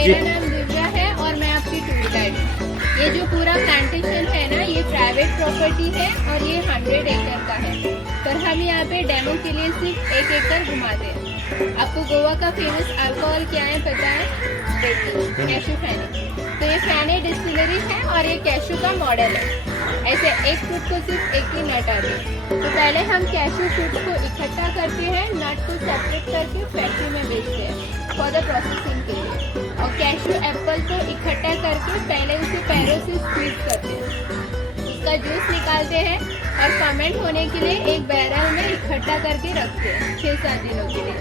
मेरा नाम दिव्या है और मैं आपकी टूर गाइड हूँ। ये जो पूरा प्लांटेशन है ना, ये प्राइवेट प्रॉपर्टी है और ये 100 एकड़ का है। पर हम यहाँ पे डेमो के लिए सिर्फ 1 एकड़ घुमाते हैं। आपको गोवा का फेमस अल्कोहल क्या है पता है? कैशू फैनी। तो ये फैनी डिस्टिलरी है और ये कैशू का मॉडल है। ऐसे एक फ्रूट को सिर्फ एक ही नट आती है। तो पहले हम कैशू फ्रूट को इकट्ठा करते हैं, नट को सेपरेट करके फैक्ट्री में बेचते हैं फॉर द प्रोसेसिंग के लिए। और कैशू एप्पल को इकट्ठा करके पहले उसे पैरों से स्क्वीज करते हैं, उसका जूस निकालते हैं और फर्मेंट होने के लिए एक बैरल में इकट्ठा करके रखते हैं 6-7 दिनों के लिए।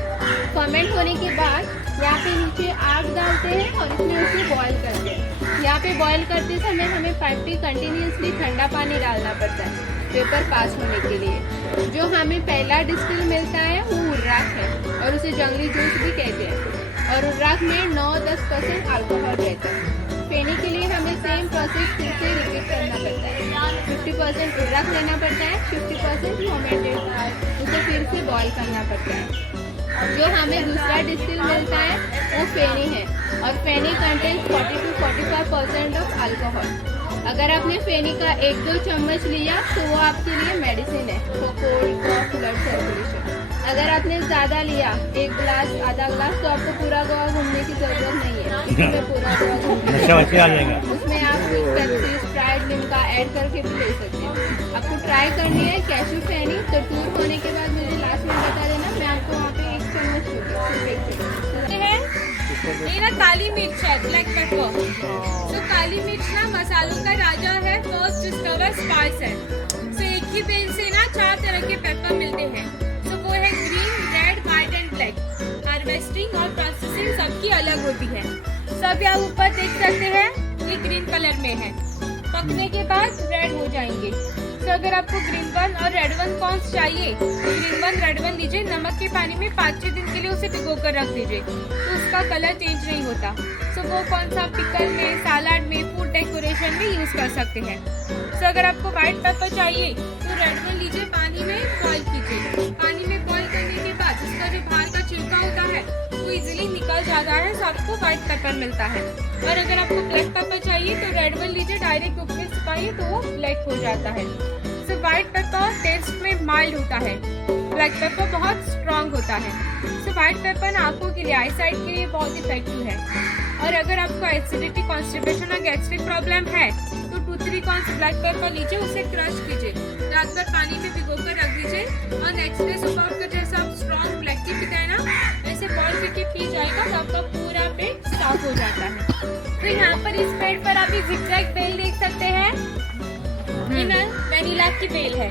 फर्मेंट होने के बाद यहाँ पे नीचे आग डालते हैं और इसमें उसे बॉईल करते हैं। यहाँ पे बॉईल करते समय हमें पाइप पे कंटिन्यूसली ठंडा पानी डालना पड़ता है पेपर पास होने के लिए। जो हमें पहला डिस्टिल मिलता है वो उर्राक है और उसे जंगली जूस भी कहते हैं। और उर्राक में 9-10% अल्कोहल रहता है। फेनी के लिए हमें सेम प्रोसेस फिर से रिपीट करना पड़ता है। 50% उर्राक लेना पड़ता है, 50% फर्मेंटेड उसे फिर से बॉईल करना पड़ता है। जो हमें दूसरा डिस्टिल मिलता है वो फेनी है और फेनी कंटेन्स 40-45% ऑफ अल्कोहल। अगर आपने फेनी का 1-2 चम्मच लिया तो वो आपके लिए मेडिसिन है for cold cough blood circulation. अगर आपने ज़्यादा लिया 1 गिलास आधा गिलास तो आपको पूरा गोवा घूमने की ज़रूरत नहीं है। उसमें पूरा गोवा घूमने उसमें आप कुछ पेप्सी स्प्राइट लिम्का ऐड करके भी ले सकते हैं। आपको ट्राई करनी है कैशू फेनी। तो टूर होने के बाद मुझे लास्ट में बता देना, मैं आपको वहाँ पे 1 चम्मच दूँगी। ये ना काली मिर्च है, ब्लैक पेपर। तो काली मिर्च ना मसालों का राजा है, फर्स्ट डिस्कवर स्पाइस है। तो एक ही बेल से ना 4 तरह के पेपर मिलते हैं। तो वो है green, red, white and black. Harvesting और प्रोसेसिंग सबकी अलग होती है। सब यहाँ ऊपर देख सकते हैं, ये ग्रीन कलर में है, पकने के बाद रेड हो जाएंगे। तो अगर आपको ग्रीन वन और रेड वन कौन सा चाहिए, ग्रीन वन रेड वन लीजिए। नमक के पानी में 5-6 दिन के लिए उसे भिगो कर रख दीजिए तो उसका कलर चेंज नहीं होता। तो वो कौन सा पिकल में, सलाद में, फूड डेकोरेशन में यूज कर सकते हैं। तो अगर आपको व्हाइट पेपर चाहिए तो रेड वन लीजिए, पानी में बॉईल कीजिए। पानी में बॉईल करने के बाद उसका जो बाहर का छिलका होता है वो इजीली निकल जाता है, तो आपको व्हाइट पेपर मिलता है। और अगर आपको ब्लैक पेपर चाहिए तो रेड वन लीजिए, डायरेक्ट धूप में सुखाइए तो वो ब्लैक हो जाता है। तो व्हाइट पेपर टेस्ट में माइल्ड होता है, ब्लैक पेपर बहुत स्ट्रॉन्ग होता है। तो व्हाइट पेपर आंखों के लिए, आई साइट के लिए बहुत इफेक्टिव है। और अगर आपको एसिडिटी, कॉन्स्टिपेशन और गैस्ट्रिक प्रॉब्लम है तो 2-3 कॉन्स ब्लैक पेपर लीजिए, उसे क्रश कीजिए, रात भर पानी में भिगोकर रख दीजिए और नेक्स्ट डे सुबह उठकर जैसा आप स्ट्रॉन्ग ब्लैक टी पीते हैं ना, ऐसे बॉईल करके पी जाएगा तो आपका पूरा पेट साफ हो जाता है। तो यहाँ पर इस पेड़ पर आप जिगजैग बेल देख सकते हैं, ये ना वेनिला की बेल है।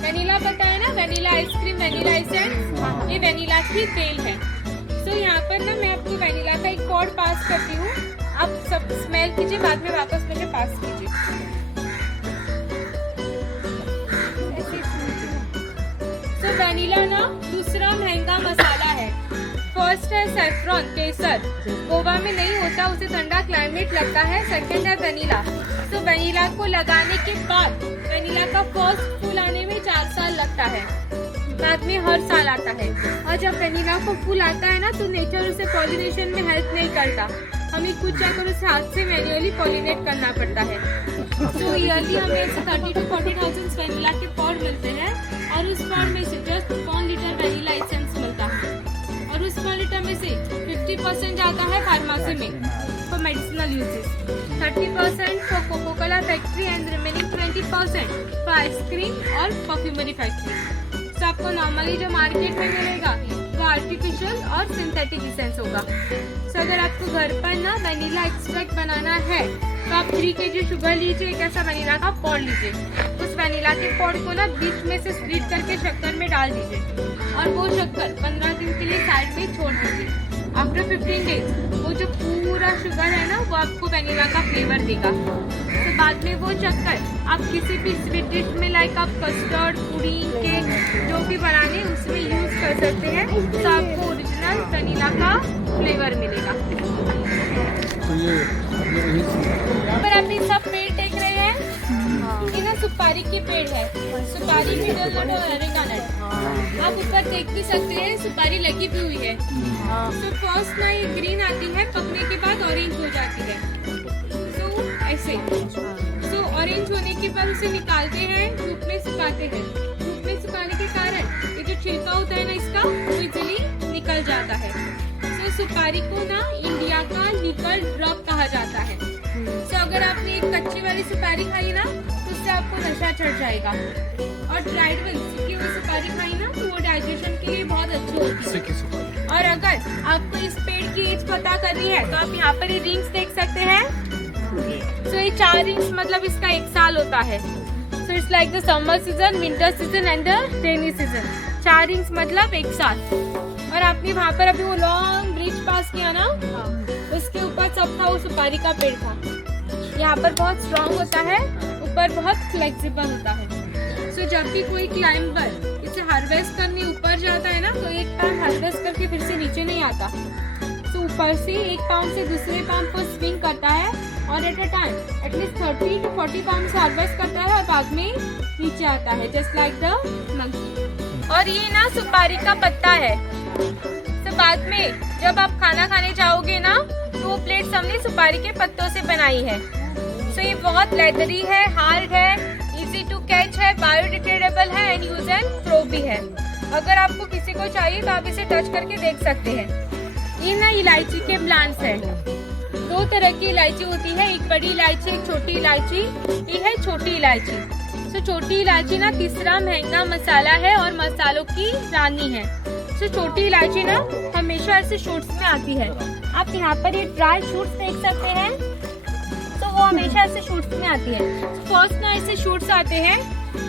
वेनिला पता है ना, वेनिला आइसक्रीम, वेनिला एसेंस, ये वेनिला की बेल है। तो यहाँ पर ना मैं आपको वेनिला का एक कॉर्ड पास करती हूँ, आप सब स्मेल कीजिए, बाद में वापस मुझे पास कीजिए। तो वेनिला ना दूसरा महंगा मसाला है। फर्स्ट है सैफरॉन, केसर, गोवा में नहीं होता, उसे ठंडा क्लाइमेट लगता है। सेकंड है वेनिला। तो वेनिला को लगाने के बाद वेनिला का फर्स्ट फूल आने में 4 साल लगता है, बाद में हर साल आता है। और जब वेनिला को फूल आता है ना तो नेचर उसे पॉलिनेशन में हेल्प नहीं करता, हमें कुछ जाकर उसे हाथ से मैन्युअली पॉलिनेट करना पड़ता है। तो ईयरली हमें 30-40,000 वेनिला के पॉड मिलते हैं और उस पॉड में से जस्ट 1 लीटर वेनिला एसेंस मिलता है। और उस 1 लीटर में से 50% जाता है फार्मेसी में for medicinal uses, 30% for coca cola factory and remaining 20% for ice cream और परफ्यूमरी फैक्ट्री। तो आपको नॉर्मली जो मार्केट में मिलेगा वो आर्टिफिशियल और सिंथेटिक एसेंस होगा। तो अगर आपको घर पर ना वेनिला एक्सट्रैक्ट बनाना है तो आप 3 kg शुगर लीजिए, एक ऐसा वेनिला का पॉड लीजिए, उस वेनिला के पॉड को ना बीच में से स्प्लिट करके शक्कर में डाल दीजिए और वो शक्कर 15 दिन के लिए साइड में छोड़ दीजिए। आफ्टर 15 डेज वो जो पूरा शुगर है ना वो आपको वेनिला का फ्लेवर देगा। तो बाद में वो शक्कर आप किसी भी स्वीट डिश में, लाइक आप कस्टर्ड, पुडिंग, केक जो भी बनाने उसमें यूज कर सकते हैं, तो आपको ओरिजिनल वेनिला का फ्लेवर मिलेगा। पर आप ये सब पेड़ देख रहे हैं, ये ना सुपारी के पेड़ है, सुपारी, मिडल नट और एरिका नट। आप ऊपर देख भी सकते हैं सुपारी लगी भी हुई है। तो फर्स्ट ना ये ग्रीन आती है, पकने के बाद ऑरेंज हो जाती है। तो ऐसे ऑरेंज होने के बाद उसे निकालते हैं, धूप में सुखाते हैं। धूप में सुखाने के कारण ये जो छिलका होता है ना इसका, वो इजीली निकल जाता है। तो सुपारी को ना इंडिया का निकल ड्रॉप कहा जाता है। तो अगर आपने एक कच्ची वाली सुपारी खाई ना तो उससे आपको नशा चढ़ जाएगा। और ड्राइड में सूखी हुई सुपारी खाई ना तो वो डाइजेशन के लिए बहुत अच्छी होती है। और अगर आपको इस पेड़ की एज पता करनी है तो आप यहाँ पर ये रिंग्स देख सकते हैं। तो ये 4 रिंग्स मतलब इसका 1 साल होता है। So it's like the summer season, winter season and the rainy season. 4 rings मतलब 1 साल। और आपने वहाँ पर अभी वो लॉन्ग ब्रिज पास किया ना, उसके ऊपर सब था, वो सुपारी का पेड़ था। यहाँ पर बहुत स्ट्रॉन्ग होता है, ऊपर बहुत फ्लेक्सिबल होता है। सो जब भी कोई क्लाइंबर इसे हार्वेस्ट करने ऊपर जाता है ना तो एक पाम हार्वेस्ट करके फिर से नीचे नहीं आता। तो ऊपर से एक पाम से दूसरे पाम को स्विंग करता है और at a time at least 30 to 40 palm से हार्वेस्ट करता है और बाद में नीचे आता है, जस्ट लाइक द मंकी। और ये ना सुपारी का पत्ता है। तो बाद में जब आप खाना खाने जाओगे ना तो वो प्लेट हमने सुपारी के पत्तों से बनाई है। तो ये बहुत लेदरी है, हार्ड है, इजी टू कैच है, बायोडिग्रेडेबल है एंड यूज एंड थ्रो भी है। अगर आपको किसी को चाहिए तो आप इसे टच करके देख सकते हैं। ये ना इलायची के प्लांट्स है। 2 तरह की इलायची होती है, एक बड़ी इलायची, एक छोटी इलायची। ये है छोटी इलायची। तो छोटी इलायची ना तीसरा महंगा मसाला है और मसालों की रानी है। तो छोटी इलायची ना हमेशा ऐसे शूट्स में आती है। आप यहाँ पर ये ड्राई शूट्स देख सकते हैं, तो वो हमेशा ऐसे शूट्स में आती है। फर्स्ट ना ऐसे शूट्स आते हैं,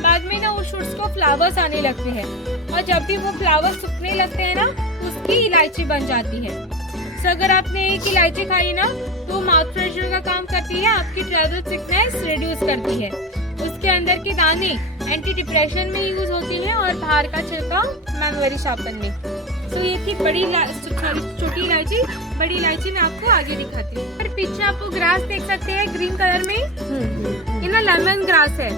बाद में ना वो शूट्स को फ्लावर्स आने लगते हैं और जब भी वो फ्लावर्स सूखने लगते हैं ना उसकी इलायची बन जाती है। तो अगर आपने एक इलायची खाई ना तो माउथ फ्रेशनर का काम करती है, आपकी ट्रैवल सिकनेस रिड्यूस करती है। उसके अंदर के दाने एंटी डिप्रेशन में यूज होती है और बाहर का छिलका मेमोरी शार्पन में। तो ये थी छोटी इलायची। बड़ी इलायची मैं आपको आगे दिखाती हूँ। और पीछे आपको ग्रास देख सकते हैं ग्रीन कलर में, ये ना लेमन ग्रास है।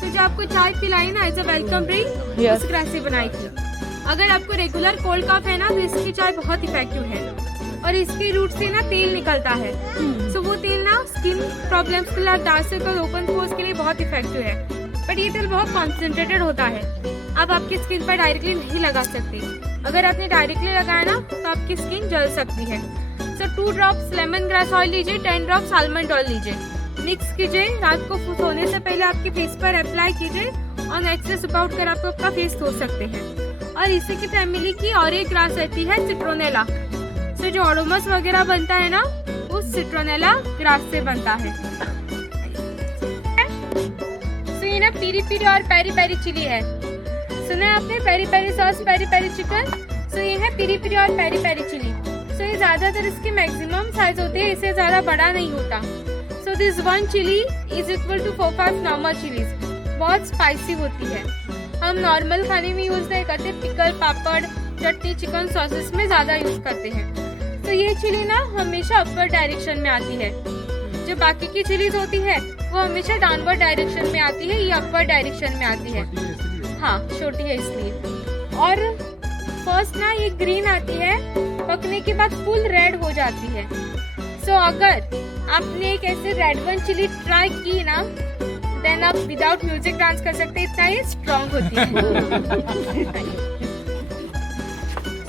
तो जो आपको चाय पिलाई ना एज अ वेलकम ड्रिंक, उस ग्रास से बनाई थी। अगर आपको रेगुलर कोल्ड कफ है ना तो इसकी चाय बहुत इफेक्टिव है। और इसके रूट से ना तेल निकलता है। सो वो तेल ना स्किन प्रॉब्लम्स के लिए, डार्क सर्कल, ओपन पोर्स के लिए बहुत इफेक्टिव है। बट ये तेल बहुत कॉन्सेंट्रेटेड होता है, आप आपकी स्किन पर डायरेक्टली नहीं लगा सकते। अगर आपने डायरेक्टली लगाया ना तो आपकी स्किन जल सकती है। सो 2 ड्रॉप्स लेमन ग्रास ऑयल लीजिए, 10 ड्रॉप्स आलमंड ऑयल लीजिए, मिक्स कीजिए, रात को सोने से पहले आपके फेस पर अप्लाई कीजिए और नेक्स्ट डे सुबह उठकर आप आपका फेस धो सकते हैं। और इसी की फैमिली की और एक ग्रास रहती है सिट्रोनेला। सो जो ओडोमस वगैरह बनता है ना वो सिट्रोनेला ग्रास से बनता है। सो ये ना पीरी पीरी और पेरी पेरी चिली है। सुना है आपने peri peri sauce, peri peri chicken. So ये है पीरी पीरी और पेरी पेरी चिली। सो ये ज्यादातर इसकी मैक्सिमम साइज होती है, इससे ज्यादा बड़ा नहीं होता। So this 1 chilli is equal to 4-5 normal chillies. बहुत स्पाइसी होती है। हम नॉर्मल खाने में यूज नहीं करते, pickle, papad, chutney, chicken sauces में ज्यादा यूज करते हैं। तो ये चिली ना हमेशा अपर डायरेक्शन में आती है। जो बाकी की चिलीज होती है वो हमेशा डाउनवर्ड डायरेक्शन में आती है, ये अपर डायरेक्शन में आती है। हाँ, छोटी है इसलिए। और फर्स्ट ना ये ग्रीन आती है, पकने के बाद फुल रेड हो जाती है। सो अगर आपने एक ऐसे रेड वन चिली ट्राई की ना देन आप विदाउट म्यूजिक डांस कर सकते, इतना ही स्ट्रॉन्ग होती है।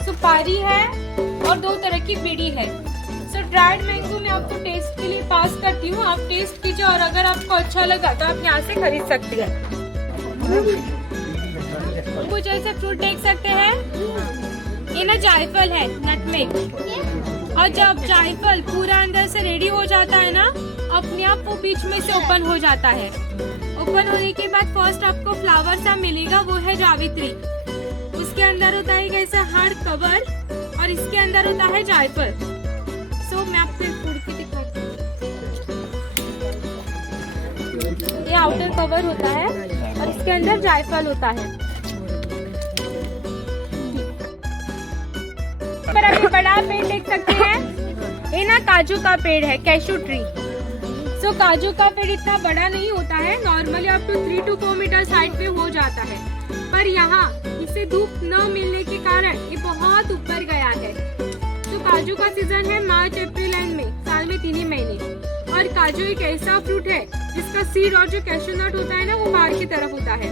सुपारी है और 2 तरह की बीड़ी है। सो ड्राइड मैंगो मैं आपको टेस्ट के लिए पास करती हूँ, आप टेस्ट कीजिए और अगर आपको अच्छा लगा तो आप यहाँ से खरीद सकते हैं। कुछ ऐसे फ्रूट देख सकते हैं, ये ना जायफल है, नटमेग। और जब जायफल पूरा अंदर से रेडी हो जाता है ना अपने आप वो बीच में से ओपन हो जाता है। ओपन होने के बाद फर्स्ट आपको फ्लावर सा मिलेगा, वो है जावित्री। उसके अंदर होता है ऐसा हार्ड कवर और इसके अंदर होता है जायफल। सो मैं आपको तोड़ के दिखाती हूँ। ये आउटर कवर होता है और इसके अंदर जायफल होता है। पर अभी बड़ा पेड़ देख सकते हैं, ये ना काजू का पेड़ है, कैशू ट्री। सो काजू का पेड़ इतना बड़ा नहीं होता है, normally up to 3 to 4 metre height पे हो जाता है, पर यहाँ इसे धूप न मिलने के कारण ये बहुत ऊपर गया है। तो काजू का सीजन है मार्च अप्रैल एंड मई, साल में 3 ही महीने। और काजू एक ऐसा फ्रूट है जिसका सीड और जो कैशू नट होता है ना वो बाहर की तरफ होता है।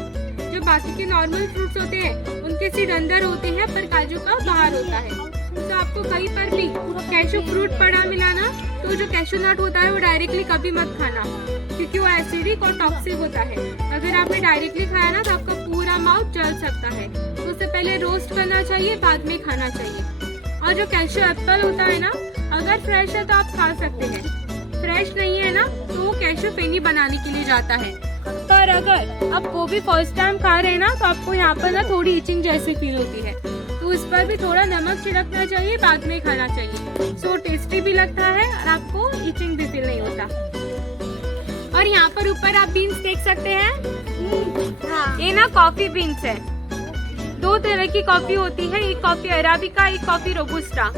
जो बाकी के नॉर्मल फ्रूट्स होते हैं उनके सीड अंदर होते हैं पर काजू का बाहर होता है। तो आपको कहीं पर भी कैशू फ्रूट पड़ा मिला ना तो जो कैशू नट होता है वो डायरेक्टली कभी मत खाना, क्योंकि वो एसिडिक और टॉक्सिक होता है। अगर आपने डायरेक्टली खाया ना तो आपका पूरा माउथ जल सकता है, तो उससे पहले रोस्ट करना चाहिए, बाद में खाना चाहिए। और जो कैशू एप्पल होता है ना, अगर फ्रेश है तो आप खा सकते हैं, फ्रेश नहीं है ना तो वो कैशू फेनी बनाने के लिए जाता है। पर अगर आप वो भी फर्स्ट टाइम खा रहे हैं ना तो आपको यहाँ पर ना थोड़ी इचिंग जैसी फील होती है, तो उस पर भी थोड़ा नमक छिड़कना चाहिए, बाद में खाना चाहिए। सो टेस्टी भी लगता है और आपको इचिंग भी फील नहीं होता। और यहाँ पर ऊपर आप बीन्स देख सकते हैं, ये ना कॉफी बीन्स है। 2 तरह की कॉफी होती है, एक कॉफी अराबिका, एक कॉफी रोबुस्टा।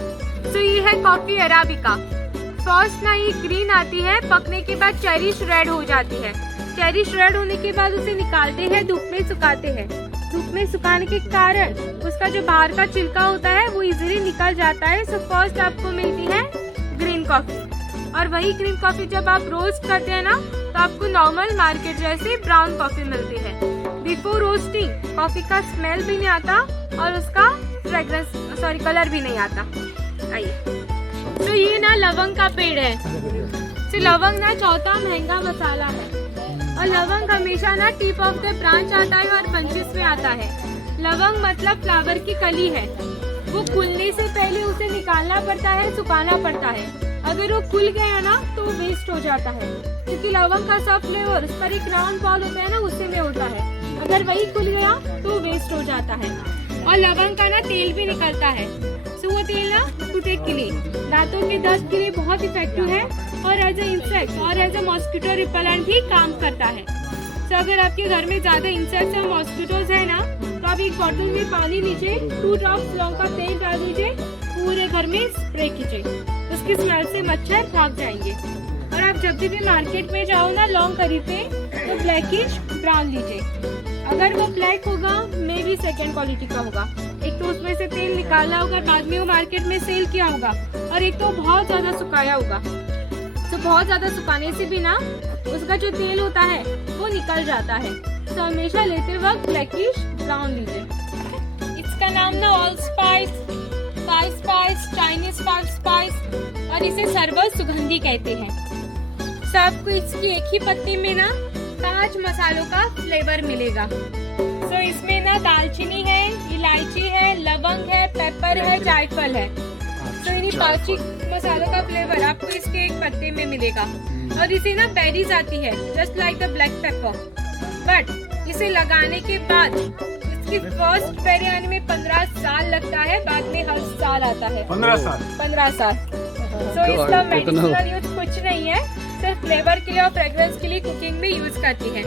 तो ये है कॉफी अराबिका। फर्स्ट ना ये ग्रीन आती है, पकने के बाद चेरिश रेड हो जाती है। चेरिश रेड होने के बाद उसे निकालते हैं, धूप में सुखाते हैं। धूप में सुखाने के कारण उसका जो बाहर का छिलका होता है वो इजीली निकल जाता है। सो फर्स्ट आपको मिलती है ग्रीन कॉफी, और वही ग्रीन कॉफी जब आप रोस्ट करते हैं ना तो आपको नॉर्मल मार्केट जैसे ब्राउन कॉफी मिलती है। बिफोर रोस्टिंग कॉफी का स्मेल भी नहीं आता और उसका फ्रेग्रेंस कलर भी नहीं आता। आइए, तो ये ना लवंग का पेड़ है। तो लवंग ना चौथा महंगा मसाला है, और लवंग हमेशा ना टिप ऑफ द ब्रांच आता है और बंचेस में आता है। लवंग मतलब फ्लावर की कली है, वो खुलने से पहले उसे निकालना पड़ता है, सुखाना पड़ता है। अगर वो खुल गया ना तो वो वेस्ट हो जाता है, क्योंकि लवंग का सब फ्लेवर उस पर एक राउंड बॉल होता है ना उसी में होता है। अगर वही खुल गया तो वेस्ट हो जाता है। और लवंग का ना तेल भी निकलता है। सो वो तेल ना टूथेक के लिए, दांतों के दर्द के लिए बहुत इफेक्टिव है, और एज ए इंसेक्ट और एज ए मॉस्किटो रिपेलेंट भी काम करता है। तो अगर आपके घर में ज्यादा इंसेक्ट्स और मॉस्किटोज है ना तो आप एक बॉटल में पानी लीजिए, 2 ड्रॉप्स लौंग का तेल डाल दीजिए, पूरे घर में स्प्रे कीजिए, उसकी स्मेल से मच्छर भाग जाएंगे। और आप जब भी मार्केट में जाओ ना लौंग खरीदते तो ब्लैकिश ब्राउन लीजिए। अगर वो ब्लैक होगा मे भी सेकेंड क्वालिटी का होगा। एक तो उसमें से तेल निकाला होगा, बाद में वो मार्केट में सेल किया होगा, और एक तो बहुत ज्यादा सुखाया होगा। तो बहुत ज्यादा सुखाने से भी ना उसका जो तेल होता है वो निकल जाता है। तो हमेशा लेते वक्त ब्लैकिश ब्राउन लीजिए। इसका नाम ना all spice, five spice, Chinese 5 spice, और इसे सर्वर सुगंधी कहते हैं। तो आपको इसकी एक ही पत्ती में ना 5 मसालों का फ्लेवर मिलेगा। तो इसमें ना दालचीनी है, इलायची है, लवंग है, पेपर है, जायफल है। तो इन्हीं 5 मसालों का फ्लेवर आपको इसके एक पत्ते में मिलेगा। और इसे ना बेरीज आती है just like the black pepper, but इसे लगाने के बाद इसकी फर्स्ट बेरी आने में 15 साल लगता है, बाद में हर साल आता है। 15 साल। तो इसका मेडिसिनल यूज कुछ नहीं है, सिर्फ फ्लेवर के लिए और फ्रेग्रेंस के लिए कुकिंग में यूज करती है।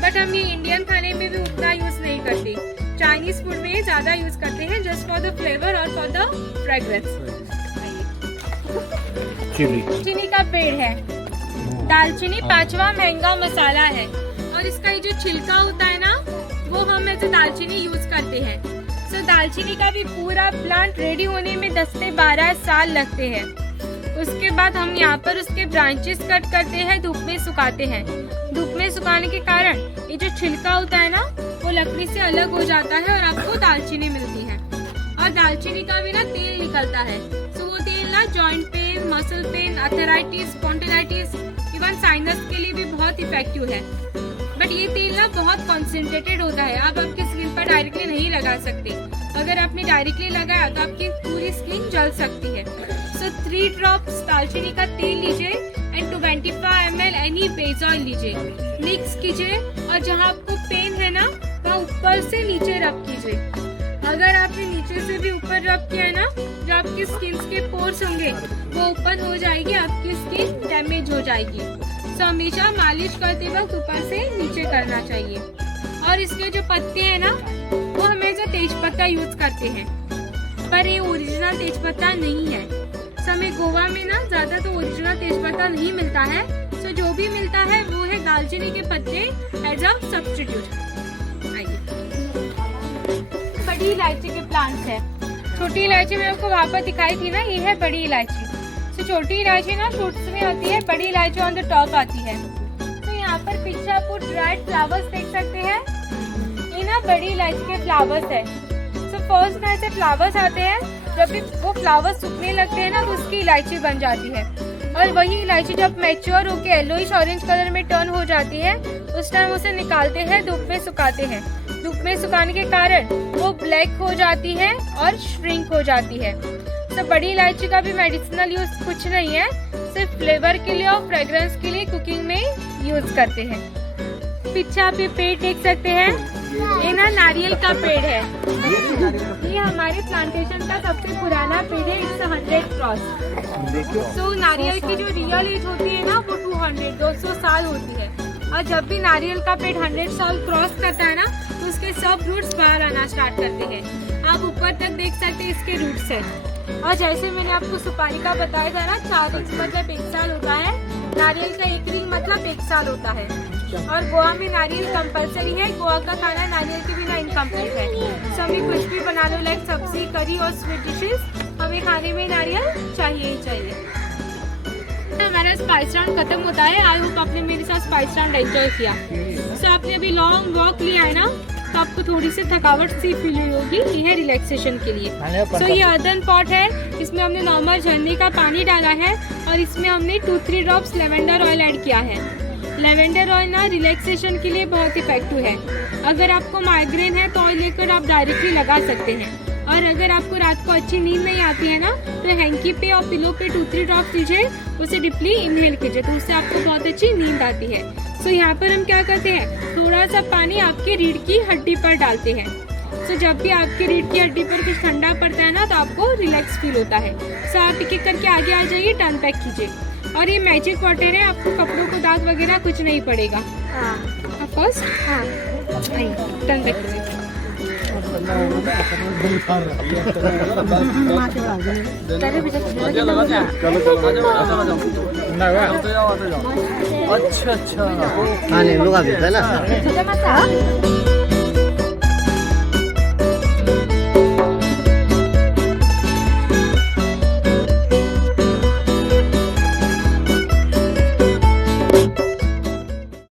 बट हम ये इंडियन खाने में भी उतना यूज नहीं करते, चाइनीज फूड में ज्यादा यूज करते हैं, जस्ट फॉर द फ्लेवर और फॉर द फ्रेग्रेंस। दालचीनी का पेड़ है। दालचीनी 5वां महंगा मसाला है, और इसका ये जो छिलका होता है ना वो हम ऐसे दालचीनी यूज करते हैं। तो दालचीनी का भी पूरा प्लांट रेडी होने में 10 से 12 साल लगते हैं। उसके बाद हम यहाँ पर उसके ब्रांचेस कट करते हैं, धूप में सुखाते हैं। धूप में सुखाने के कारण ये जो छिलका होता है ना वो लकड़ी से अलग हो जाता है और आपको दालचीनी मिलती है। और दालचीनी का भी ना तेल निकलता है। तो वो तेल ना joint pain, muscle pain, arthritis, spondylitis, even sinus के लिए भी बहुत इफेक्टिव है। बट ये तेल ना बहुत कॉन्सेंट्रेटेड होता है, आप आपकी स्किन पर डायरेक्टली नहीं लगा सकते। अगर आपने डायरेक्टली लगाया तो आपकी पूरी स्किन जल सकती है। सो 3 ड्रॉप्स दालचीनी का तेल लीजिए and 25 ml any base oil लीजिए, मिक्स कीजिए, और जहाँ आपको पेन है ना वहाँ ऊपर से नीचे रब कीजिए। अगर आपने नीचे से भी ऊपर रब किया है ना, जो आपकी स्किन के पोर्स होंगे वो ओपन हो जाएगी, आपकी स्किन डैमेज हो जाएगी। तो हमेशा मालिश करते वक्त ऊपर से नीचे करना चाहिए। और इसके जो पत्ते हैं ना वो हमेशा तेज पत्ता यूज करते हैं, पर ये ओरिजिनल तेज पत्ता नहीं है। तो हमें गोवा में ना ज्यादा तो ओरिजिनल तेज पत्ता नहीं मिलता है। तो जो भी मिलता है वो है दालचीनी के पत्ते एज अ सब्स्टिट्यूट। बड़ी इलायची के प्लांट्स है। छोटी इलायची मैंने आपको वहाँ पर दिखाई थी ना, ये है बड़ी इलायची। तो छोटी इलायची ना शूट्स में आती है, बड़ी इलायची ऑन द टॉप आती है। तो यहाँ पर पीछे आपको ड्राइड फ्लावर्स देख सकते हैं, ये ना बड़ी इलायची के फ्लावर्स है। तो फर्स्ट ना ऐसे फ्लावर्स आते हैं, जब भी वो फ्लावर्स सूखने लगते हैं ना तो उसकी इलायची बन जाती है। और वही इलायची जब मैच्योर होकर येलोइश ऑरेंज कलर में टर्न हो जाती है उस टाइम उसे निकालते हैं, धूप में सुखाते हैं। धूप में सुखाने के कारण वो ब्लैक हो जाती है और श्रिंक हो जाती है। तो बड़ी इलायची का भी मेडिसिनल यूज कुछ नहीं है, सिर्फ फ्लेवर के लिए और फ्रेग्रेंस के लिए कुकिंग में यूज करते हैं। पीछे आप ये पेड़ देख सकते हैं, ये ना नारियल का पेड़ है। ये हमारे प्लांटेशन का सबसे पुराना पेड़ है, 100 क्रॉस। तो नारियल की जो रियल एज होती है ना वो 200 साल होती है। और जब भी नारियल का पेड़ 100 साल क्रॉस करता है ना तो उसके सब रूट्स बाहर आना स्टार्ट करते हैं। आप ऊपर तक देख सकते हैं इसके रूट्स है। और जैसे मैंने आपको सुपारी का बताया था ना, 4 रिंग मतलब 1 साल होता है, नारियल का 1 रिंग मतलब 1 साल होता है। और गोवा में नारियल कंपलसरी है, गोवा का खाना नारियल के बिना इनकम्प्लीट है। तो हमें कुछ भी बना लो, लाइक सब्जी, करी और स्वीट डिशेस, हमें खाने में नारियल चाहिए ही चाहिए। तो हमारा स्पाइस राउंड खत्म होता है। आई होप आपने मेरे साथ स्पाइस राउंड एंजॉय किया। तो आपने अभी लॉन्ग वॉक लिया है ना, तो आपको थोड़ी सी थकावट सी फील हुई होगी, ये है रिलैक्सेशन के लिए। सो ये अर्दन पॉट है, इसमें हमने नॉर्मल झरने का पानी डाला है और इसमें हमने 2-3 ड्रॉप्स लेवेंडर ऑयल ऐड किया है। लेवेंडर ऑयल ना रिलैक्सेशन के लिए बहुत इफेक्टिव है। अगर आपको माइग्रेन है तो ऑयल लेकर आप डायरेक्टली लगा सकते हैं। और अगर आपको रात को अच्छी नींद नहीं आती है ना तो हैंकी पे और पिलो पे 2-3 ड्रॉप्स लीजिए, उसे डीपली इनहेल कीजिए, तो उससे आपको बहुत अच्छी नींद आती है। सो यहाँ पर हम क्या करते हैं, थोड़ा सा पानी आपके रीढ़ की हड्डी पर डालते हैं। सो जब भी आपकी रीढ़ की हड्डी पर कुछ ठंडा पड़ता है ना तो आपको रिलैक्स फील होता है। सो आप एक एक करके आगे आ जाइए, टर्न बैक कीजिए। और ये मैजिक वाटर है, आपको कपड़ों को दाग वगैरह कुछ नहीं पड़ेगा। फर्स्ट टर्न बैक कीजिए। अच्छा अच्छा हाँ लोग आ गए ना।